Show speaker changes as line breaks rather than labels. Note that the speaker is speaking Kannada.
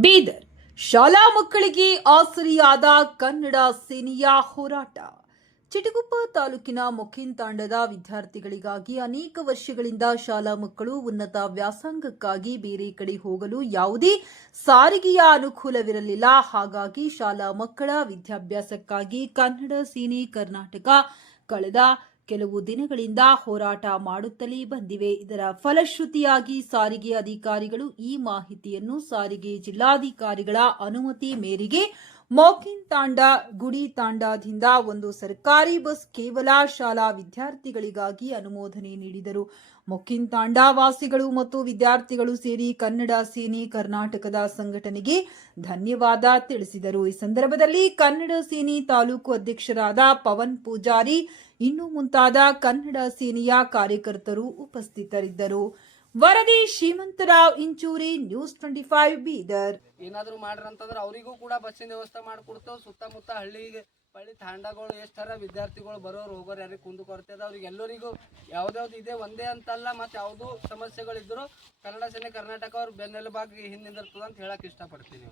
ಬೀದರ್ ಶಾಲಾ ಮಕ್ಕಳಿಗೆ ಆಸರಿಯಾದ ಕನ್ನಡ ಸೇನೆಯ ಹೋರಾಟ. ಚಿಟಗುಪ್ಪ ತಾಲೂಕಿನ ಮೊಖಿನ್ ತಾಂಡದ ವಿದ್ಯಾರ್ಥಿಗಳಿಗಾಗಿ ಅನೇಕ ವರ್ಷಗಳಿಂದ ಶಾಲಾ ಮಕ್ಕಳು ಉನ್ನತ ವ್ಯಾಸಂಗಕ್ಕಾಗಿ ಬೇರೆ ಕಡೆ ಹೋಗಲು ಯಾವುದೇ ಸಾರಿಗೆಯ ಅನುಕೂಲವಿರಲಿಲ್ಲ. ಹಾಗಾಗಿ ಶಾಲಾ ಮಕ್ಕಳ ವಿದ್ಯಾಭ್ಯಾಸಕ್ಕಾಗಿ ಕನ್ನಡ ಸೇನೆ ಕರ್ನಾಟಕ ಕಳೆದ ಕೆಲವು ದಿನಗಳಿಂದ ಹೋರಾಟ ಮಾಡುತ್ತಲೇ ಬಂದಿವೆ. ಇದರ ಫಲಶ್ರುತಿಯಾಗಿ ಸಾರಿಗೆ ಅಧಿಕಾರಿಗಳು ಈ ಮಾಹಿತಿಯನ್ನು ಸಾರಿಗೆ ಜಿಲ್ಲಾಧಿಕಾರಿಗಳ ಅನುಮತಿ ಮೇರೆಗೆ ಮೋಕಿನ್ ತಾಂಡ ಗುಡಿ ತಾಂಡದಿಂದ ಒಂದು ಸರ್ಕಾರಿ ಬಸ್ ಕೇವಲ ಶಾಲಾ ವಿದ್ಯಾರ್ಥಿಗಳಿಗಾಗಿ ಅನುಮೋದನೆ ನೀಡಿದರು. ಮೊಕ್ಕಿನ್ ತಾಂಡ ವಾಸಿಗಳು ಮತ್ತು ವಿದ್ಯಾರ್ಥಿಗಳು ಸೇರಿ ಕನ್ನಡ ಸೇನೆ ಕರ್ನಾಟಕದ ಸಂಘಟನೆಗೆ ಧನ್ಯವಾದ ತಿಳಿಸಿದರು. ಈ ಸಂದರ್ಭದಲ್ಲಿ ಕನ್ನಡ ಸೇನೆ ತಾಲೂಕು ಅಧ್ಯಕ್ಷರಾದ ಪವನ್ ಪೂಜಾರಿ, ಇನ್ನು ಮುಂತಾದ ಕನ್ನಡ ಸೇನೆಯ ಕಾರ್ಯಕರ್ತರು ಉಪಸ್ಥಿತರಿದ್ದರು. ವರದಿ Shrimantrao Inchuri, news twenty five, Bidar.
ಏನಾದ್ರು ಮಾಡ್ರಿ ಅಂತಂದ್ರೆ ಅವರಿಗೂ ಕೂಡ ಬಸ್ಸಿನ ವ್ಯವಸ್ಥೆ ಮಾಡಿಕೊಡ್ತೇವೆ. ಸುತ್ತಮುತ್ತ ಹಳ್ಳಿಗೆ ಹಳ್ಳಿ ತಾಂಡಗಳು ಎಷ್ಟರ ವಿದ್ಯಾರ್ಥಿಗಳು ಬರೋರು, ಹೋಗೋರು, ಯಾರಿಗೆ ಕುಂದು ಕೊರತೆ ಅದ ಅವ್ರಿಗೆ ಎಲ್ಲರಿಗೂ ಯಾವ್ದಾವ್ದು ಇದೆ, ಒಂದೇ ಅಂತಲ್ಲ, ಮತ್ತೆ ಯಾವುದು ಸಮಸ್ಯೆಗಳಿದ್ರು ಕನ್ನಡ ಸೇನೆ ಕರ್ನಾಟಕ ಅವ್ರು ಬೆನ್ನೆಲುಬಾಗಿ ಹಿಂದಿರ್ತದ ಅಂತ ಹೇಳಕ್ ಇಷ್ಟಪಡ್ತೀನಿ.